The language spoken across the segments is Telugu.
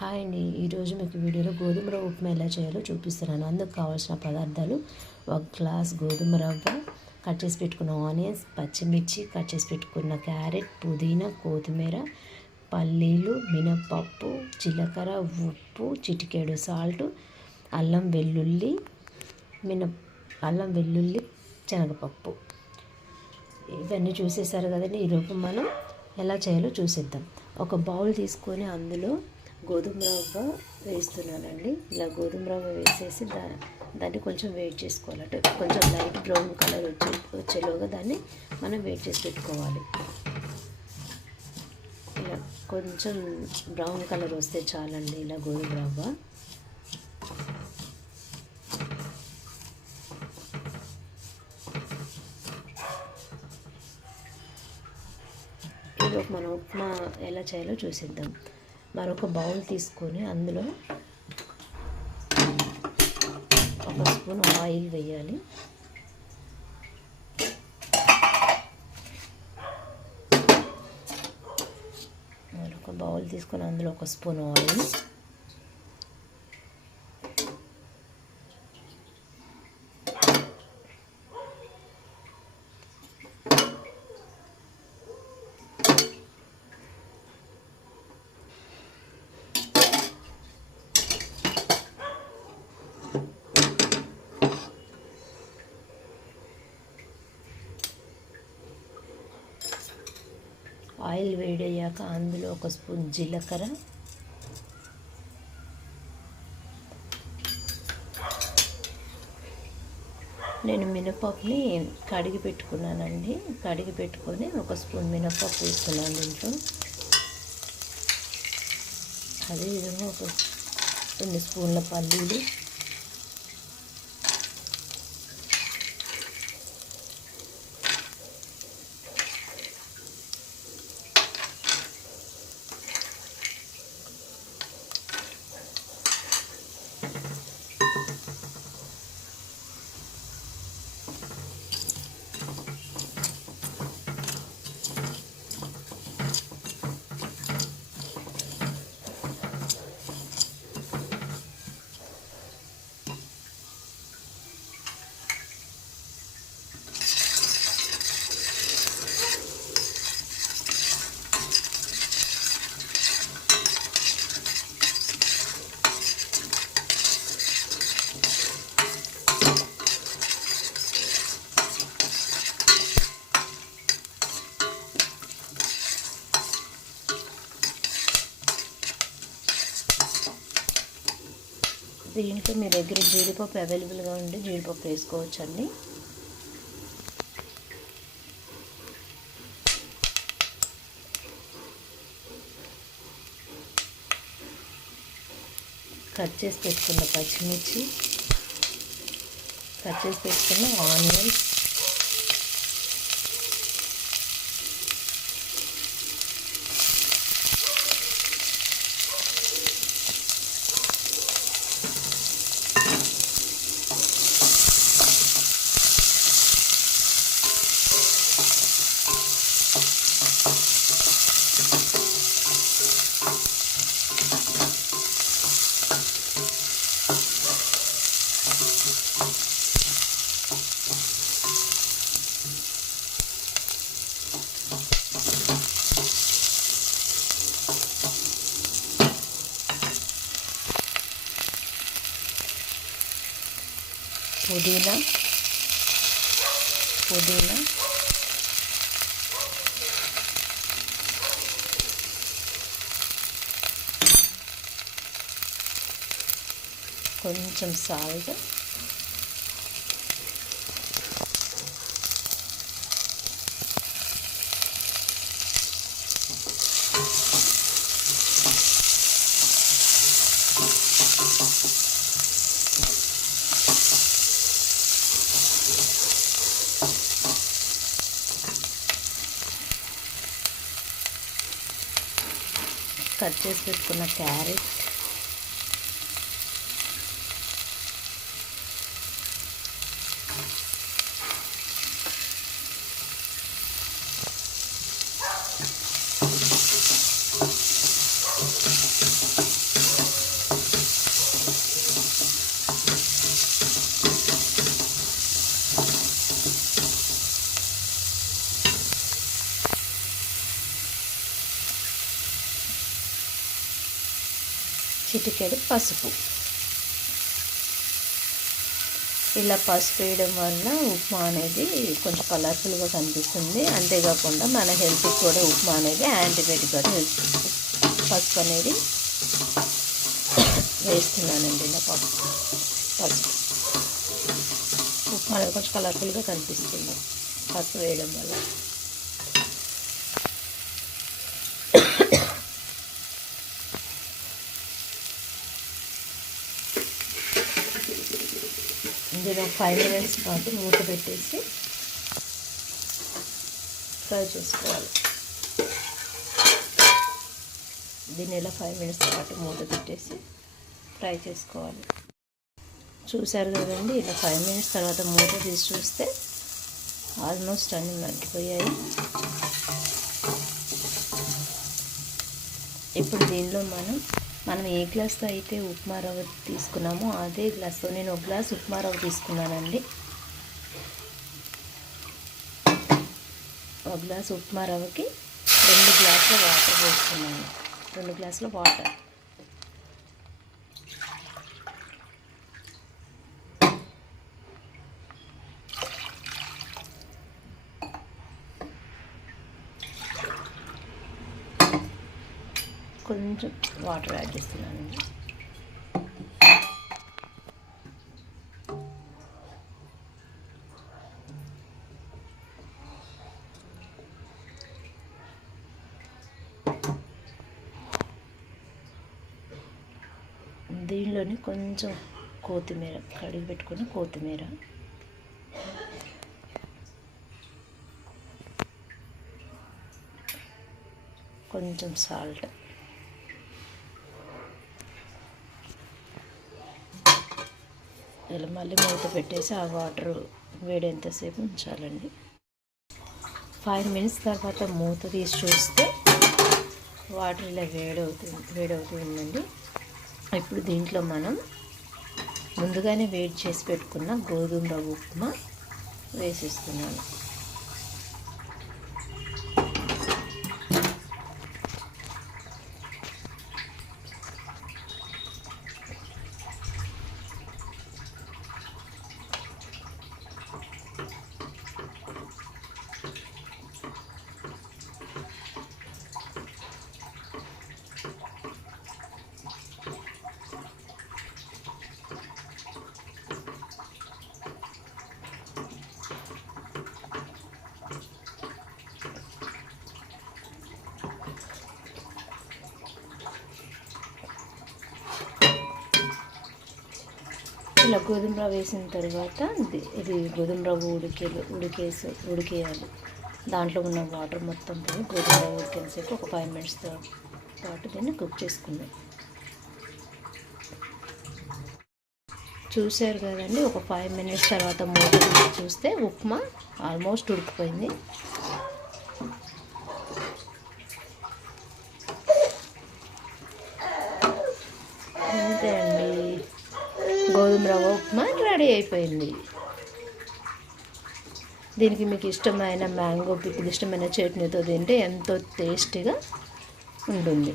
హాయ్ అండి, ఈరోజు మీకు వీడియోలో గోధుమ రవ్వ ఉప్మా ఎలా చేయాలో చూపిస్తున్నాను. అందుకు కావాల్సిన పదార్థాలు: 1 గ్లాస్ గోధుమ రవ్వ, కట్ చేసి పెట్టుకున్న ఆనియన్స్, పచ్చిమిర్చి, కట్ చేసి పెట్టుకున్న క్యారెట్, పుదీనా, కొత్తిమీర, పల్లీలు, మినపప్పు, జీలకర్ర, ఉప్పు, చిటికెడు సాల్ట్, అల్లం వెల్లుల్లి శనగపప్పు. ఇవన్నీ చూసేసారు కదండి. ఈరోజు మనం ఎలా చేయాలో చూసేద్దాం. ఒక బౌల్ తీసుకొని అందులో గోధుమ రవ్వ వేస్తున్నానండి. ఇలా గోధుమ రవ్వ వేసేసి దాన్ని కొంచెం వేడి చేసుకోవాలి. అంటే కొంచెం లైట్ బ్రౌన్ కలర్ వచ్చేలోగా దాన్ని మనం వేడి చేసి పెట్టుకోవాలి. ఇలా కొంచెం బ్రౌన్ కలర్ వస్తే చాలండి. ఇలా గోధుమ రవ్వ ఈరోజు మనం ఉప్మా ఎలా చేయాలో చూసిద్దాం. మరొక బౌల్ తీసుకొని అందులో 1 స్పూన్ ఆయిల్ వేయాలి. మరొక బౌల్ తీసుకొని అందులో 1 స్పూన్ ఆయిల్, ఆయిల్ వేడయ్యాక అందులో 1 స్పూన్ జీలకర్ర, నేను మినపప్పుని కడిగి పెట్టుకున్నానండి. కడిగి పెట్టుకొని 1 స్పూన్ మినపప్పు వేస్తున్నాను దీంట్లో. అదేవిధంగా 2 స్పూన్ల పల్లీలు, దీంట్లో మీ దగ్గర జీడిపప్పు అవైలబుల్గా ఉండి జీడిపప్పు వేసుకోవచ్చండి. కట్ చేసి పెట్టుకున్న పచ్చిమిర్చి, కట్ చేసి పెట్టుకున్న ఆనియన్స్, పుదీనా, కొంచెం సాల్ట్, కట్ చేసి పెట్టుకున్న క్యారెట్, చిటికెడు పసుపు. ఇలా పసుపు వేయడం వల్ల ఉప్మా అనేది కొంచెం కలర్ఫుల్గా కనిపిస్తుంది. అంతేకాకుండా మన హెల్త్కి కూడా ఉప్మా అనేది యాంటీబయాటిక్ కూడా పసుపు అనేది వేస్తున్నానండి. ఇలా పసుపు ఉప్మా అనేది కొంచెం కలర్ఫుల్గా కనిపిస్తుంది పసుపు వేయడం వల్ల. ఇందులో 5 minutes పాటు మూత పెట్టేసి ఫ్రై చేసుకోవాలి. దీన్ని ఇలా 5 minutes పాటు మూత పెట్టేసి ఫ్రై చేసుకోవాలి. చూసారు కదండి, ఇలా 5 minutes తర్వాత మూత తీసి చూస్తే ఆల్మోస్ట్ అన్నీ మగ్గిపోయాయి. ఇప్పుడు దీనిలో మనం ఏ గ్లాస్తో అయితే ఉప్మా రవ్వ తీసుకున్నామో అదే గ్లాస్తో నేను 1 గ్లాస్ ఉప్మా రవ్వ తీసుకున్నానండి. 1 గ్లాస్ ఉప్మా రవ్వకి 2 గ్లాసుల వాటర్ పోసుకున్నాను. 2 గ్లాసుల వాటర్. కొంచెం వాటర్ యాడ్ చేస్తున్నానండి. దీనిలోని కొంచెం కొత్తిమీర, కడిగి పెట్టుకుని కొత్తిమీర, కొంచెం సాల్ట్, ఇలా మళ్ళీ మూత పెట్టేసి ఆ వాటర్ వేడేంతసేపు ఉంచాలండి. 5 minutes తర్వాత మూత తీసి చూస్తే వాటర్ ఇలా వేడవుతుందండి. ఇప్పుడు దీంట్లో మనం ముందుగానే వేడి చేసి పెట్టుకున్న గోధుమ రవ్వ ఉప్మా వేసిస్తున్నాను. ఇలా గోధుమ రవ్వ వేసిన తర్వాత ఇది గోధుమ రవ్వ ఉడికేయాలి. దాంట్లో ఉన్న వాటర్ మొత్తం పోయి గోధుమ రవ్వ ఉడికేసేపు ఒక 5 minutes పాటు దీన్ని కుక్ చేసుకుందాం. చూసారు కదండి, ఒక 5 minutes తర్వాత మూత చూస్తే ఉప్మా ఆల్మోస్ట్ ఉడికిపోయింది. అంతే అండి, గోధుమ రవ్వ ఉప్మా రెడీ అయిపోయింది. దీనికి మీకు ఇష్టమైన మ్యాంగో పికిల్, ఇష్టమైన చట్నీతో తింటే ఎంతో టేస్టీగా ఉంటుంది.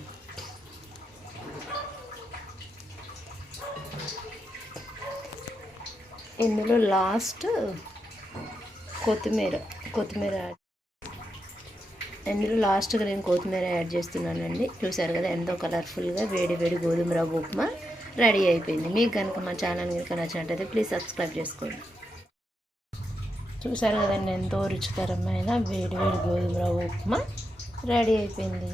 ఇందులో లాస్ట్ లాస్ట్గా నేను కొత్తిమీర యాడ్ చేస్తున్నానండి. చూసారు కదా, ఎంతో కలర్ఫుల్గా వేడి గోధుమ రవ్వ ఉప్మా రెడీ అయిపోయింది. మీకు కనుక మా ఛానల్ కనుక నచ్చినట్టయితే ప్లీజ్ సబ్స్క్రైబ్ చేసుకోండి. చూసారు కదండి, ఎంతో రుచికరమైన వేడి గోధుమ రవ్వ ఉప్మా రెడీ అయిపోయింది.